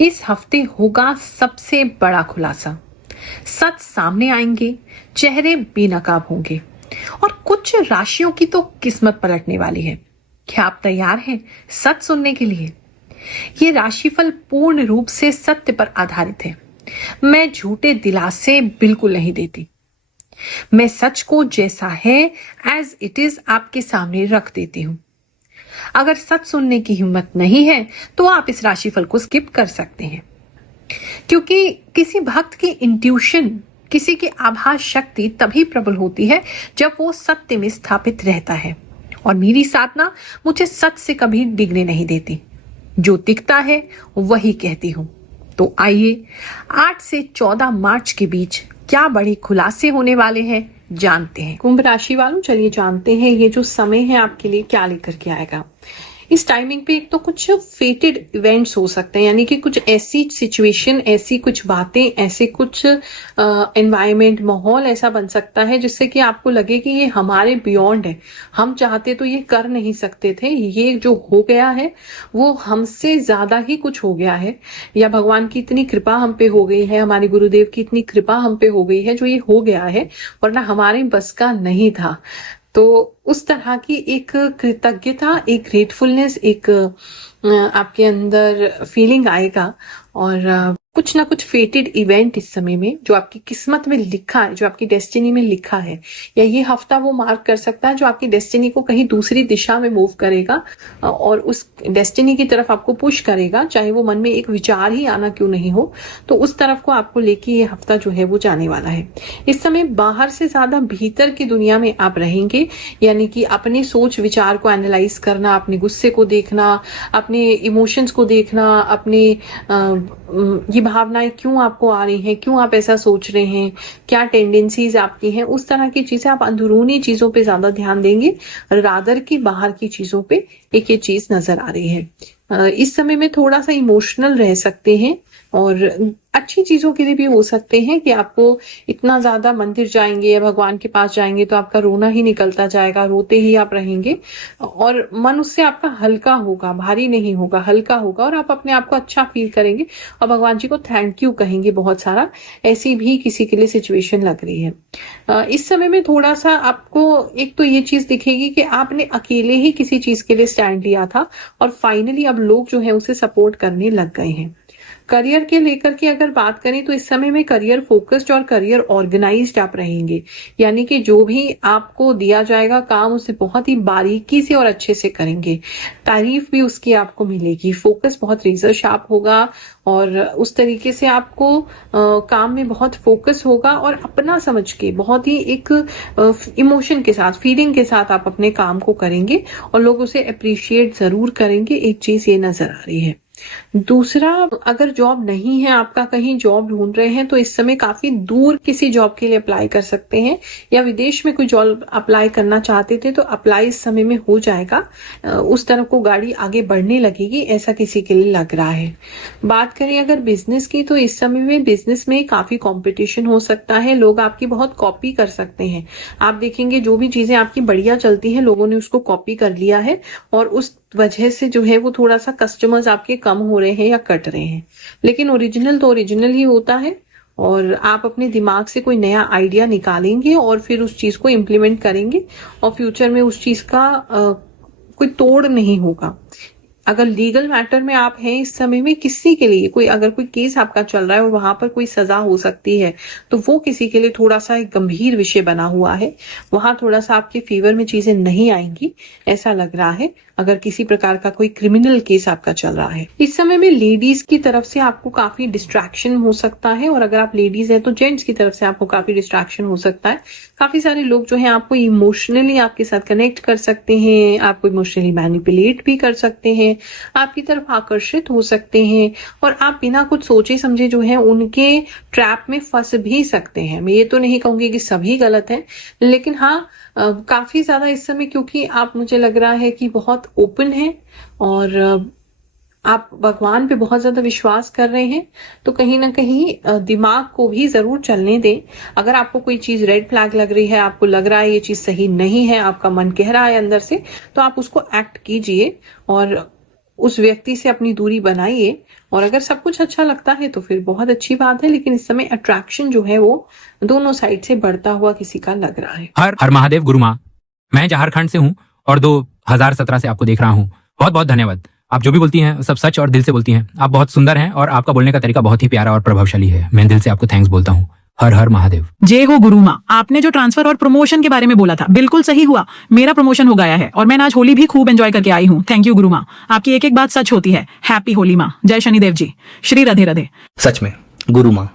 इस हफ्ते होगा सबसे बड़ा खुलासा। सच सामने आएंगे, चेहरे बेनकाब होंगे और कुछ राशियों की तो किस्मत पलटने वाली है। क्या आप तैयार हैं सच सुनने के लिए? ये राशिफल पूर्ण रूप से सत्य पर आधारित है। मैं झूठे दिलासे बिल्कुल नहीं देती। मैं सच को जैसा है एज इट इज आपके सामने रख देती हूँ। अगर सच सुनने की हिम्मत नहीं है तो आप इस राशिफल को स्किप कर सकते हैं, क्योंकि किसी भक्त की इंट्यूशन, किसी की आभास शक्ति तभी प्रबल होती है जब वो सत्य में स्थापित रहता है। और मेरी साधना मुझे सच से कभी डिगने नहीं देती। जो दिखता है वही कहती हूँ। तो आइए 8 से 14 मार्च के बीच क्या बड़े खुलासे होने वाले हैं जानते हैं। कुंभ राशि वालों, चलिए जानते हैं ये जो समय है आपके लिए क्या लेकर के आएगा। इस टाइमिंग पे एक तो कुछ फेटेड इवेंट्स हो सकते हैं, यानी कि कुछ ऐसी सिचुएशन, ऐसी कुछ बातें, ऐसे कुछ एनवायरमेंट, माहौल ऐसा बन सकता है जिससे कि आपको लगे कि ये हमारे बियॉन्ड है, हम चाहते तो ये कर नहीं सकते थे, ये जो हो गया है वो हमसे ज्यादा ही कुछ हो गया है, या भगवान की इतनी कृपा हम पे हो गई है, हमारे गुरुदेव की इतनी कृपा हम पे हो गई है जो ये हो गया है, वरना हमारे बस का नहीं था। तो उस तरह की एक कृतज्ञता, एक ग्रेटफुलनेस, एक आपके अंदर फीलिंग आएगा। और कुछ ना कुछ फेटेड इवेंट इस समय में जो आपकी किस्मत में लिखा है, जो आपकी डेस्टिनी में लिखा है, या ये हफ्ता वो मार्क कर सकता है जो आपकी डेस्टिनी को कहीं दूसरी दिशा में मूव करेगा और उस डेस्टिनी की तरफ आपको पुश करेगा, चाहे वो मन में एक विचार ही आना क्यों नहीं हो, तो उस तरफ को आपको लेके ये हफ्ता जो है वो जाने वाला है। इस समय बाहर से ज्यादा भीतर की दुनिया में आप रहेंगे, यानी कि अपने सोच विचार को एनालाइज करना, अपने गुस्से को देखना, अपने इमोशंस को देखना, अपने ये भावनाएं क्यों आपको आ रही हैं, क्यों आप ऐसा सोच रहे हैं, क्या टेंडेंसीज आपकी हैं, उस तरह की चीजें आप अंदरूनी चीजों पे ज्यादा ध्यान देंगे, रादर की बाहर की चीजों पे एक ये चीज नजर आ रही है। इस समय में थोड़ा सा इमोशनल रह सकते हैं और अच्छी चीजों के लिए भी हो सकते हैं कि आपको इतना ज्यादा मंदिर जाएंगे या भगवान के पास जाएंगे तो आपका रोना ही निकलता जाएगा, रोते ही आप रहेंगे और मन उससे आपका हल्का होगा, भारी नहीं होगा, हल्का होगा और आप अपने आप को अच्छा फील करेंगे और भगवान जी को थैंक यू कहेंगे बहुत सारा। ऐसी भी किसी के लिए सिचुएशन लग रही है। इस समय में थोड़ा सा आपको एक तो ये चीज दिखेगी कि आपने अकेले ही किसी चीज के लिए स्टैंड लिया था और फाइनली अब लोग जो है उसे सपोर्ट करने लग गए हैं। करियर के लेकर के अगर बात करें तो इस समय में करियर फोकस्ड और करियर ऑर्गेनाइज्ड आप रहेंगे, यानी कि जो भी आपको दिया जाएगा काम उसे बहुत ही बारीकी से और अच्छे से करेंगे, तारीफ भी उसकी आपको मिलेगी, फोकस बहुत रेजर शार्प होगा और उस तरीके से आपको काम में बहुत फोकस होगा और अपना समझ के बहुत ही एक इमोशन के साथ, फीलिंग के साथ आप अपने काम को करेंगे और लोग उसे अप्रिशिएट जरूर करेंगे। एक चीज ये नजर आ रही है। दूसरा, अगर जॉब नहीं है आपका, कहीं जॉब ढूंढ रहे हैं तो इस समय काफी दूर किसी जॉब के लिए अप्लाई कर सकते हैं, या विदेश में कोई जॉब अप्लाई करना चाहते थे तो अप्लाई इस समय में हो जाएगा, उस तरफ को गाड़ी आगे बढ़ने लगेगी, ऐसा किसी के लिए लग रहा है। बात करें अगर बिजनेस की तो इस समय में बिजनेस में काफी कंपटीशन हो सकता है, लोग आपकी बहुत कॉपी कर सकते हैं। आप देखेंगे जो भी चीजें आपकी बढ़िया चलती हैं लोगों ने उसको कॉपी कर लिया है और उस वजह से जो है वो थोड़ा सा कस्टमर्स आपके कम हो रहे हैं या कट रहे हैं, लेकिन ओरिजिनल तो ओरिजिनल ही होता है और आप अपने दिमाग से कोई नया आइडिया निकालेंगे और फिर उस चीज को इम्प्लीमेंट करेंगे और फ्यूचर में उस चीज का कोई तोड़ नहीं होगा। अगर लीगल मैटर में आप हैं इस समय में, किसी के लिए कोई अगर कोई केस आपका चल रहा है और वहां पर कोई सजा हो सकती है तो वो किसी के लिए थोड़ा सा एक गंभीर विषय बना हुआ है, वहां थोड़ा सा आपके फेवर में चीजें नहीं आएंगी ऐसा लग रहा है, अगर किसी प्रकार का कोई क्रिमिनल केस आपका चल रहा है। इस समय में लेडीज की तरफ से आपको काफी डिस्ट्रैक्शन हो सकता है और अगर आप लेडीज हैं तो जेंट्स की तरफ से आपको काफी डिस्ट्रैक्शन हो सकता है। काफी सारे लोग जो है आपको इमोशनली आपके साथ कनेक्ट कर सकते हैं, आपको इमोशनली मैनिपुलेट भी कर सकते हैं, आपकी तरफ आकर्षित हो सकते हैं और आप बिना कुछ सोचे समझे जो है उनके ट्रैप में फंस भी सकते हैं। मैं ये तो नहीं कहूंगी कि सभी गलत हैं, लेकिन हाँ काफी ज्यादा इस समय, क्योंकि आप, मुझे लग रहा है कि बहुत ओपन है और आप भगवान पे बहुत ज्यादा विश्वास कर रहे हैं, तो कहीं ना कहीं दिमाग को भी जरूर चलने दें। अगर आपको कोई चीज रेड फ्लैग लग रही है, आपको लग रहा है ये चीज सही नहीं है, आपका मन कह रहा है अंदर से, तो आप उसको एक्ट कीजिए और उस व्यक्ति से अपनी दूरी बनाइए और अगर सब कुछ अच्छा लगता है तो फिर बहुत अच्छी बात है, लेकिन इस समय अट्रैक्शन जो है वो दोनों साइड से बढ़ता हुआ किसी का लग रहा है। हर हर महादेव गुरु माँ, मैं झारखंड से हूँ और 2017 से आपको देख रहा हूँ। बहुत बहुत धन्यवाद। आप जो भी बोलती हैं सब सच और दिल से बोलती हैं। आप बहुत सुंदर हैं और आपका बोलने का तरीका बहुत ही प्यारा और प्रभावशाली है। मैं दिल से आपको थैंक्स बोलता हूँ। हर हर महादेव। जय हो गुरु माँ। आपने जो ट्रांसफर और प्रमोशन के बारे में बोला था बिल्कुल सही हुआ। मेरा प्रमोशन हो गया है और मैं आज होली भी खूब एंजॉय करके आई हूँ। थैंक यू गुरु माँ, आपकी एक एक बात सच होती है। हैप्पी होली माँ। जय शनिदेव जी। श्री राधे राधे। सच में गुरु माँ,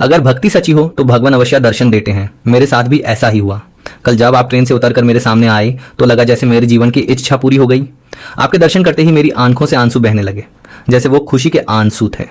अगर भक्ति सच्ची हो तो भगवान अवश्य दर्शन देते हैं। मेरे साथ भी ऐसा ही हुआ। कल जब आप ट्रेन से उतरकर मेरे सामने आए तो लगा जैसे मेरे जीवन की इच्छा पूरी हो गई। आपके दर्शन करते ही मेरी आंखों से आंसू बहने लगे, जैसे वो खुशी के आंसू थे।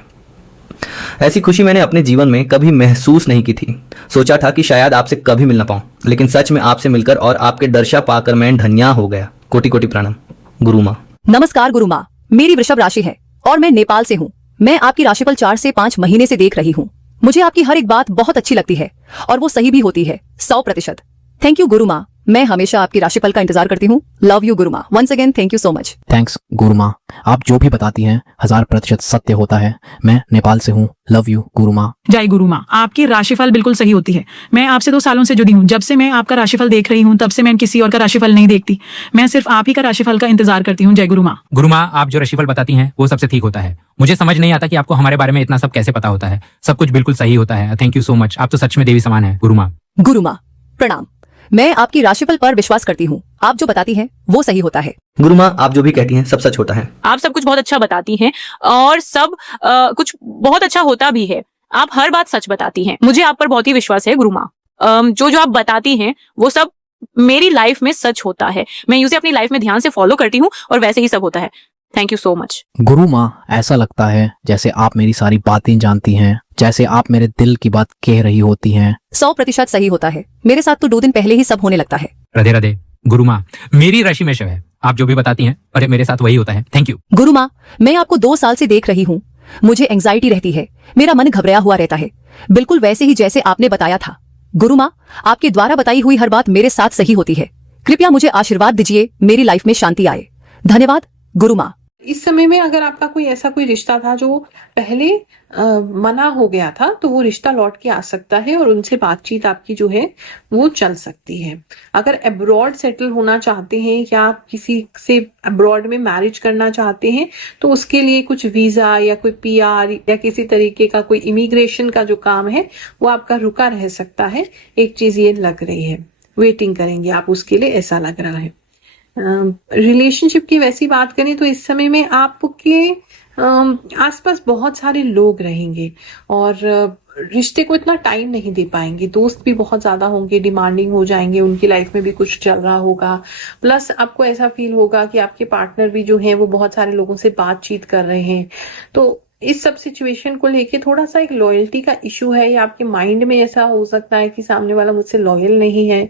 ऐसी खुशी मैंने अपने जीवन में कभी महसूस नहीं की थी। सोचा था कि शायद आपसे कभी मिल ना पाऊं, लेकिन सच में आपसे मिलकर और आपके दर्शन पाकर मैं धन्य हो गया। कोटि कोटि प्रणाम गुरु माँ। नमस्कार गुरु माँ, मेरी वृषभ राशि है और मैं नेपाल से हूँ। मैं आपकी राशिफल 4 से 5 महीने से देख रही हूँ। मुझे आपकी हर एक बात बहुत अच्छी लगती है और वो सही भी होती है 100%। थैंक यू गुरु माँ, मैं हमेशा आपकी राशिफल का इंतजार करती हूँ। लव यू गुरु माँ। Once again thank you so much. Thanks गुरु माँ, आप जो भी बताती हैं 1000% सत्य होता है। मैं नेपाल से हूँ। लव यू गुरु माँ। जय गुरु माँ, आपकी राशिफल बिल्कुल सही होती है। मैं आपसे 2 सालों से जुड़ी हूँ। जब से मैं आपका राशिफल देख रही हूँ तब से मैं किसी और का राशिफल नहीं देखती। मैं सिर्फ आप ही का राशिफल का इंतजार करती हूँ। जय गुरु माँ। गुरु माँ, आप जो राशिफल बताती हैं वो सबसे ठीक होता है। मुझे समझ नहीं आता कि आपको हमारे बारे में इतना सब कैसे पता होता है। सब कुछ बिल्कुल सही होता है। Thank you so much. आप तो सच में देवी समान है गुरु माँ। गुरु माँ प्रणाम। मैं आपकी राशिफल पर विश्वास करती हूँ। आप जो बताती हैं वो सही होता है। गुरु माँ, आप जो भी कहती हैं सब सच होता है। आप सब कुछ बहुत अच्छा बताती हैं और सब कुछ बहुत अच्छा होता भी है। आप हर बात सच बताती हैं। मुझे आप पर बहुत ही विश्वास है गुरु माँ। जो जो आप बताती हैं वो सब मेरी लाइफ में सच होता है। मैं उसे अपनी लाइफ में ध्यान से फॉलो करती हूँ और वैसे ही सब होता है। Thank you so much. गुरु माँ, ऐसा लगता है जैसे आप मेरी सारी बातें जानती हैं, जैसे आप मेरे दिल की बात कह रही होती हैं। 100% सही होता है। मेरे साथ तो 2 दिन पहले ही सब होने लगता है। राधे राधे। गुरु माँ, मेरी राशि में शव है। आप जो भी बताती हैं अरे मेरे साथ वही होता है। थैंक यू गुरु माँ, मैं आपको 2 साल से देख रही हूँ। मुझे एंजाइटी रहती है, मेरा मन घबराया हुआ रहता है, बिल्कुल वैसे ही जैसे आपने बताया था। गुरु माँ, आपके द्वारा बताई हुई हर बात मेरे साथ सही होती है। कृपया मुझे आशीर्वाद दीजिए, मेरी लाइफ में शांति आए। धन्यवाद गुरु माँ। इस समय में अगर आपका कोई ऐसा कोई रिश्ता था जो पहले मना हो गया था तो वो रिश्ता लौट के आ सकता है और उनसे बातचीत आपकी जो है वो चल सकती है। अगर अब्रॉड सेटल होना चाहते हैं या आप किसी से अब्रॉड में मैरिज करना चाहते हैं तो उसके लिए कुछ वीजा या कोई पीआर या किसी तरीके का कोई इमिग्रेशन का जो काम है वो आपका रुका रह सकता है। एक चीज ये लग रही है, वेटिंग करेंगे आप उसके लिए, ऐसा लग रहा है। रिलेशनशिप की वैसी बात करें तो इस समय में आपके आसपास बहुत सारे लोग रहेंगे और रिश्ते को इतना टाइम नहीं दे पाएंगे। दोस्त भी बहुत ज्यादा होंगे, डिमांडिंग हो जाएंगे, उनकी लाइफ में भी कुछ चल रहा होगा। प्लस आपको ऐसा फील होगा कि आपके पार्टनर भी जो है वो बहुत सारे लोगों से बातचीत कर रहे हैं। तो इस सब सिचुएशन को लेके थोड़ा सा एक लॉयल्टी का इशू है या आपके माइंड में ऐसा हो सकता है कि सामने वाला मुझसे लॉयल नहीं है।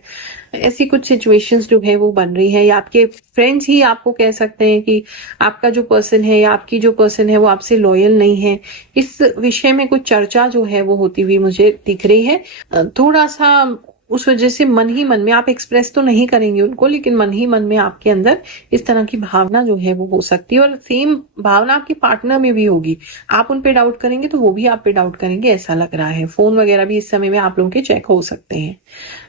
ऐसी कुछ सिचुएशंस जो है वो बन रही है या आपके फ्रेंड्स ही आपको कह सकते हैं कि आपका जो पर्सन है या आपकी जो पर्सन है वो आपसे लॉयल नहीं है। इस विषय में कुछ चर्चा जो है वो होती हुई मुझे दिख रही है। थोड़ा सा उस वजह से मन ही मन में आप एक्सप्रेस तो नहीं करेंगे उनको, लेकिन मन ही मन में आपके अंदर इस तरह की भावना जो है वो हो सकती है और सेम भावना आपके पार्टनर में भी होगी। आप उन पे डाउट करेंगे तो वो भी आप पे डाउट करेंगे, ऐसा लग रहा है। फोन वगैरह भी इस समय में आप लोगों के चेक हो सकते हैं।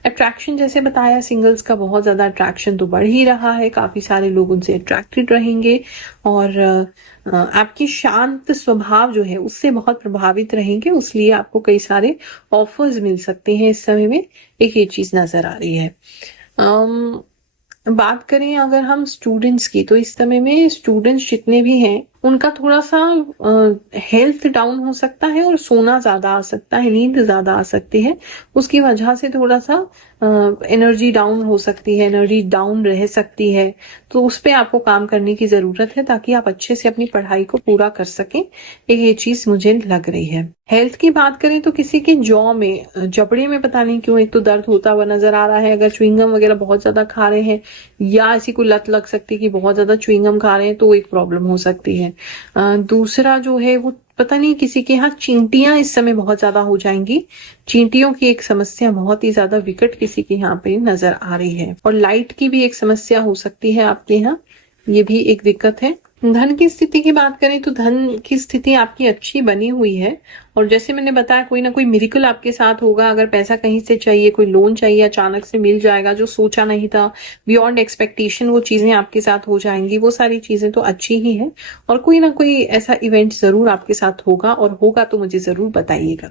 अट्रैक्शन जैसे बताया, सिंगल्स का बहुत ज्यादा अट्रैक्शन तो बढ़ ही रहा है। काफी सारे लोग उनसे अट्रैक्टेड रहेंगे और आपकी शांत स्वभाव जो है उससे बहुत प्रभावित रहेंगे, इसलिए आपको कई सारे ऑफर्स मिल सकते हैं इस समय में। एक ये चीज नजर आ रही है। बात करें अगर हम स्टूडेंट्स की तो इस समय में स्टूडेंट्स जितने भी हैं उनका थोड़ा सा हेल्थ डाउन हो सकता है और सोना ज्यादा आ सकता है, नींद ज्यादा आ सकती है। उसकी वजह से थोड़ा सा एनर्जी डाउन हो सकती है, एनर्जी डाउन रह सकती है। तो उस पर आपको काम करने की जरूरत है ताकि आप अच्छे से अपनी पढ़ाई को पूरा कर सकें। ये चीज मुझे लग रही है। हेल्थ की बात करें तो किसी के जॉ में, जबड़े में पता नहीं क्यों एक तो दर्द होता हुआ नजर आ रहा है। अगर च्युइंगम वगैरह बहुत ज्यादा खा रहे हैं या ऐसी कोई लत लग सकती है कि बहुत ज्यादा च्युइंगम खा रहे हैं तो एक प्रॉब्लम हो सकती है। दूसरा जो है वो पता नहीं किसी के यहाँ चींटियां इस समय बहुत ज्यादा हो जाएंगी। चींटियों की एक समस्या बहुत ही ज्यादा विकट किसी के यहाँ पे नजर आ रही है और लाइट की भी एक समस्या हो सकती है आपके यहाँ, ये भी एक दिक्कत है। धन की स्थिति की बात करें तो धन की स्थिति आपकी अच्छी बनी हुई है, और जैसे मैंने बताया कोई ना कोई मिरेकल आपके साथ होगा। अगर पैसा कहीं से चाहिए, कोई लोन चाहिए, अचानक से मिल जाएगा, जो सोचा नहीं था, बियॉन्ड एक्सपेक्टेशन वो चीजें आपके साथ हो जाएंगी। वो सारी चीजें तो अच्छी ही है, और कोई ना कोई ऐसा इवेंट जरूर आपके साथ होगा, और होगा तो मुझे जरूर बताइएगा।